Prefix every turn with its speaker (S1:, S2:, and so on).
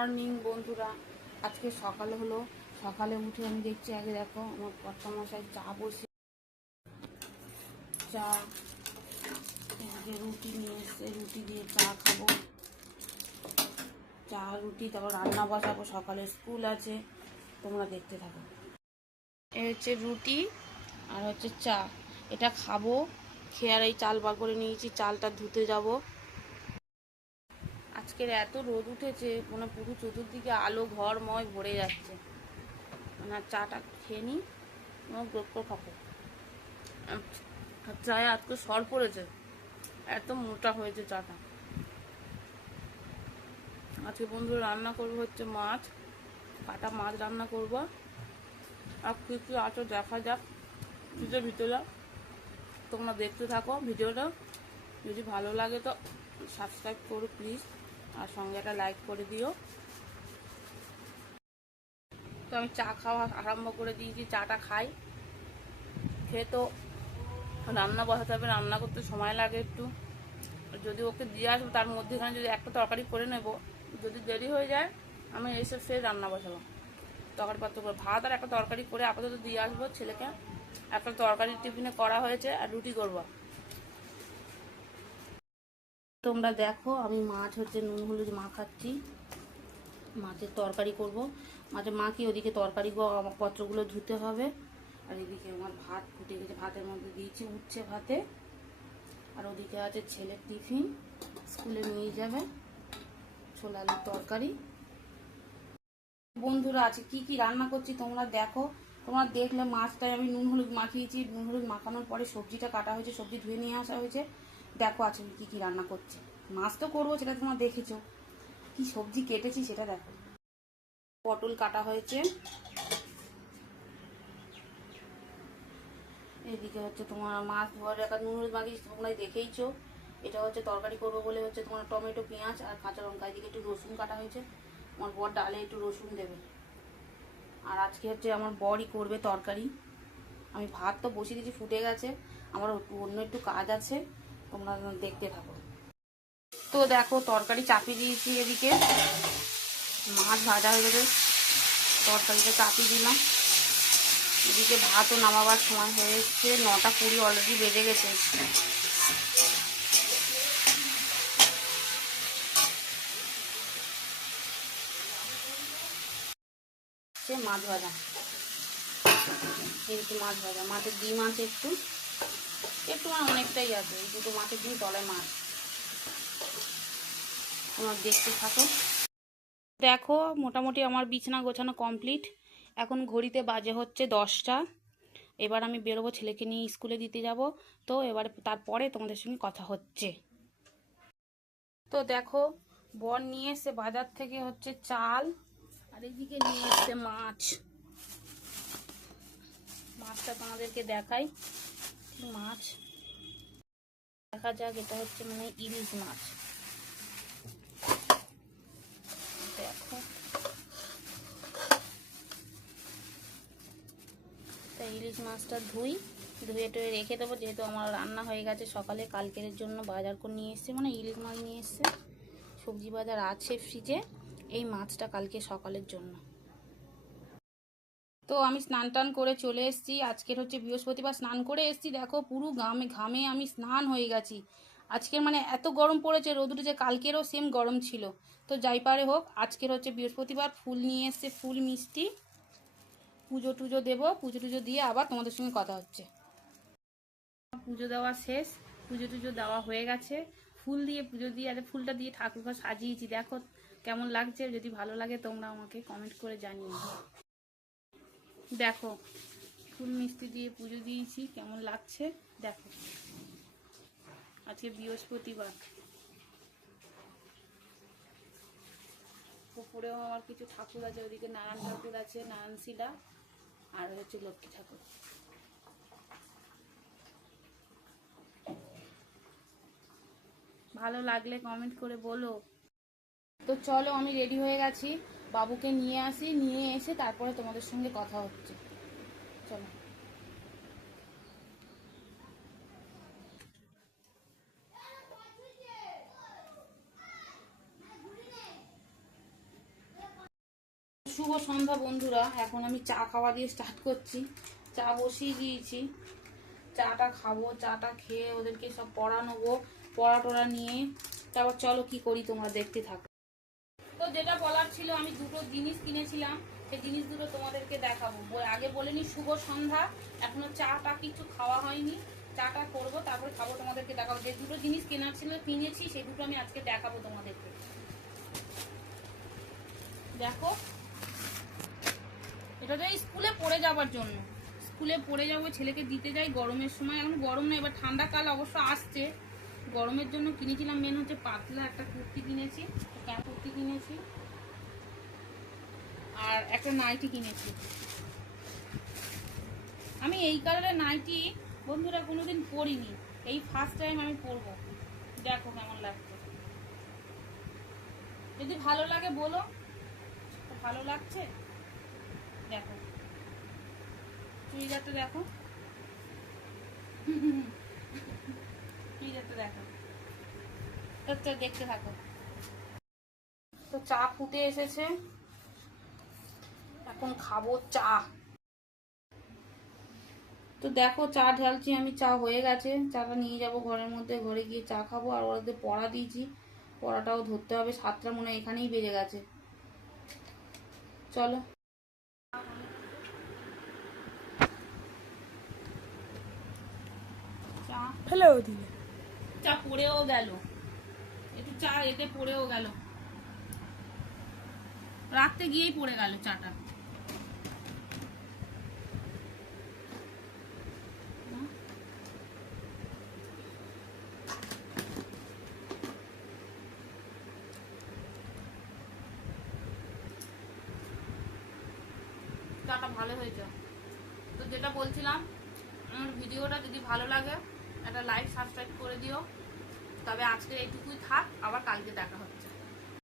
S1: Morning, বন্ধুরা। আজকে সকালে হলো। সকালে উঠে আমি দেখছি আগে দেখো, আমার কর্তা মশাই চা বসে চা রুটি নিয়ে এসছে, রুটি দিয়ে চা খাব। চা, রুটি, তারপর রান্না বসাবো। সকালে স্কুল আছে, তোমরা দেখতে থাকো। এ হচ্ছে রুটি আর হচ্ছে চা। এটা খাব, খেয়ে আর এই চাল বার করে নিয়েছি। চালটা ধুতে যাব। আজকের এত রোদ উঠেছে মানে পুরো চতুর্দিকে আলো, ঘরময় ভরে যাচ্ছে। মানে চাটা খেয়ে নিই গ্রোপ খাব। চায়ে আজকে সর পড়েছে, এত মোটা হয়েছে চাটা। আজকে বন্ধু রান্না করব হচ্ছে মাছ, কাটা মাছ রান্না করব। আর কী কী আছো দেখা যাক ভিতরে ভিতরে তোমরা দেখতে থাকো ভিডিওটা, যদি ভালো লাগে তো সাবস্ক্রাইব করো প্লিজ আর সঙ্গে একটা লাইক করে দিও। তো আমি চা খাওয়া আরম্ভ করে দিয়েছি, চাটা খাই। খেয়ে তো রান্না বসাতে হবে, রান্না করতে সময় লাগে একটু। যদি ওকে দিয়ে আসব, তার মধ্যেখানে যদি একটা তরকারি করে নেব, যদি দেরি হয়ে যায়, আমি এসে ফের রান্না বসাবো। তরকারি পাত্র করে ভাত আর একটা তরকারি করে আপাতত দিয়ে আসব ছেলেকে। একটা তরকারি টিফিনে করা হয়েছে আর রুটি করব। তোমরা দেখো, আমি মাছ হচ্ছে নুন, হলুদ মাখাচ্ছি মাছের তরকারি করব। মাছের মাখি ওদিকে তরকারি পত্রগুলো ধুতে হবে। আর এদিকে আমার ভাত ফুটে গেছে, ভাতের মধ্যে দিয়েছি উঠছে ভাতে। আর ওদিকে আছে ছেলের টিফিন, স্কুলে নিয়ে যাবে ছোলা আলুর তরকারি। বন্ধুরা আছে কি কি রান্না করছি তোমরা দেখো। তোমরা দেখলে মাছটায় আমি নুন, হলুদ মাখিয়েছি। নুন, হলুদ মাখানোর পরে সবজিটা কাটা হয়েছে, সবজি ধুয়ে নিয়ে আসা হয়েছে। দেখো আছে কি কি রান্না করছে। মাছ তো করব, সেটা তোমরা দেখেছ। কি সবজি কেটেছি সেটা দেখো। পটল কাটা হয়েছে। এদিকে হচ্ছে তোমার মাছ ধোয়ার একটা নুন হলুদ মাখিয়েছি তোমরা দেখেইছো। এটা হচ্ছে তরকারি করব বলে হচ্ছে তোমার টমেটো, পেঁয়াজ আর কাঁচা লঙ্কা। এদিকে একটু রসুন কাটা হয়েছে। আমার বর ডালে একটু রসুন দেবে। আর আজকে হচ্ছে আমার বরই করবে তরকারি। আমি ভাত তো বসিয়ে দিয়েছি, ফুটে গেছে। আমার অন্য একটু কাজ আছে। তোমরা দেখতে থাকো। তো দেখো, তরকারি চাপিয়ে দিয়েছি এদিকে। মাছ ভাজা হয়ে গেছে। তরকারিটা চাপিয়ে দিলাম। এদিকে ভাতও নামাবার সময় হয়ে এসছে। নটা কুড়ি অলরেডি বেজে গেছে। মাছ ভাজা। কিন্তু মাছ ভাজা। মাছের ডিম আছে একটু। মানে অনেকটাই আছে, এই দুটো মাছের ডিম তলায় মাছ। তোমার দেখতে থাকো। দেখো, মোটামুটি আমার বিছানা গোছানো কমপ্লিট এখন ঘড়িতে বাজে হচ্ছে দশটা। এবার আমি বেরোবো, ছেলেকে নিয়ে স্কুলে দিতে যাব। তো এবার তারপরে তোমাদের সঙ্গে কথা হচ্ছে। তো দেখো, বর নিয়ে এসে বাজার থেকে হচ্ছে চাল, আর এদিকে নিয়ে এসছে মাছ। মাছটা তোমাদেরকে দেখাই মাছ। দেখা যাক, এটা হচ্ছে মানে ইলিশ মাছ। দেখো। তা ইলিশ মাছটা ধুই, ধুয়ে টুয়ে রেখে দেবো, যেহেতু আমার রান্না হয়ে গেছে সকালে, কালকের জন্য বাজার করে নিয়ে এসছে মানে ইলিশ মাছ নিয়ে এসছে। সবজি বাজার আছে ফ্রিজে, এই মাছটা কালকে সকালের জন্য। তো আমি স্নান টান করে চলে এসেছি। আজকের হচ্ছে বৃহস্পতিবার, স্নান করে এসেছি। দেখো পুরো গামে ঘামে আমি স্নান হয়ে গেছি। আজকের মানে এত গরম পড়েছে রোদ উঠেছে কালকেরও সেম গরম ছিল। তো যাই পারে হোক, আজকের হচ্ছে বৃহস্পতিবার, ফুল নিয়ে এসছে, ফুল মিষ্টি। পুজো টুজো দেবো, পুজো টুজো দিয়ে আবার তোমাদের সঙ্গে কথা হচ্ছে। পুজো দেওয়া শেষ, পুজো টুজো দেওয়া হয়ে গেছে। ফুল দিয়ে পুজো দিয়ে, আর ফুলটা দিয়ে ঠাকুরঘর সাজিয়েছি। দেখো কেমন লাগছে, যদি ভালো লাগে তোমরা আমাকে কমেন্ট করে জানিও। দেখো, ফুল মিষ্টি দিয়ে পুজো দিয়েছি, কেমন লাগছে? দেখো। আজকে বৃহস্পতিবার। উপরেও আমার কিছু ঠাকুর আছে, ওদিকে নারায়ণ ঠাকুর আছে, নারায়ণ শিলা, আর হচ্ছে লক্ষ্মী ঠাকুর। ভালো লাগলে কমেন্ট করে বলো। তো চলো, আমি রেডি হয়ে গেছি। বাবুকে নিয়ে আসি, নিয়ে এসে তারপরে তোমাদের সঙ্গে কথা হচ্ছে। চলো। শুভ সন্ধ্যা বন্ধুরা, এখন আমি চা খাওয়া দিয়ে স্টার্ট করছি। চা বসিয়ে দিয়েছি। চাটা খাব, চাটা খেয়ে ওদেরকে সব পড়া নেব পড়া টড়া নিয়ে। তারপর চলো কি করি তোমরা দেখতে থাকো। যেটা বলার ছিল, আমি দুটো জিনিস কিনেছিলাম। সেই জিনিস দুটো তোমাদেরকে দেখাবো। বল- আগে বলেনি শুভ সন্ধ্যা। এখনও চাটা কিছু খাওয়া হয়নি। চাটা করব, তারপরে খাব তোমাদেরকে দেখাবো। যে দুটো জিনিস কেনার ছিল, কিনেছি, সেই দুটো আমি আজকে দেখাবো তোমাদেরকে। দেখো। এটা তো স্কুলে পড়ে যাওয়ার জন্য। স্কুলে পড়ে যাব, ছেলেকে দিতে যাই গরমের সময়। এখন গরম না এবার ঠান্ডা কাল অবশ্য আসছে। গরমের জন্য কিনেছিলাম, মেন হচ্ছে পাতলা একটা কুর্তি কিনেছি। ক্যাপ কুর্তি কিনেছি। আর একটা নাইটি কিনেছি। আমি এই কালারের নাইটি বন্ধুরা কোনোদিন পরিনি। এই ফার্স্ট টাইম আমি পরবো। দেখো কেমন লাগছে। যদি ভালো লাগে বলো ভালো লাগছে? দেখো। চুড়িদারটা দেখো। চুড়িদারটা দেখো। তো দেখতে থাকো। তো চা ফুটে এসেছে। এখন খাব চা। তো দেখো চা ঢালছি আমি চা হয়ে গেছে। চাটা নিয়ে যাব ঘরের মধ্যে ঘরে গিয়ে চা খাব। আর ওদের পড়া দিয়েছি পড়াটাও ধরতে হবে। সাতটা মনে হয় এখানেই বেজে গেছে। চলো। চা
S2: ফেলেও দিলে
S1: চা পড়েও গেল। একটু চা এতে পড়েও গেল। রাখতে গিয়েই পড়ে গেল চাটা। চাটা ভালো হয়েছে তো যেটা বলছিলাম, আমার ভিডিওটা যদি ভালো লাগে, একটা লাইক সাবস্ক্রাইব করে দিও। তবে আজকে এইটুকুই থাক, আবার কালকে দেখা হচ্ছে।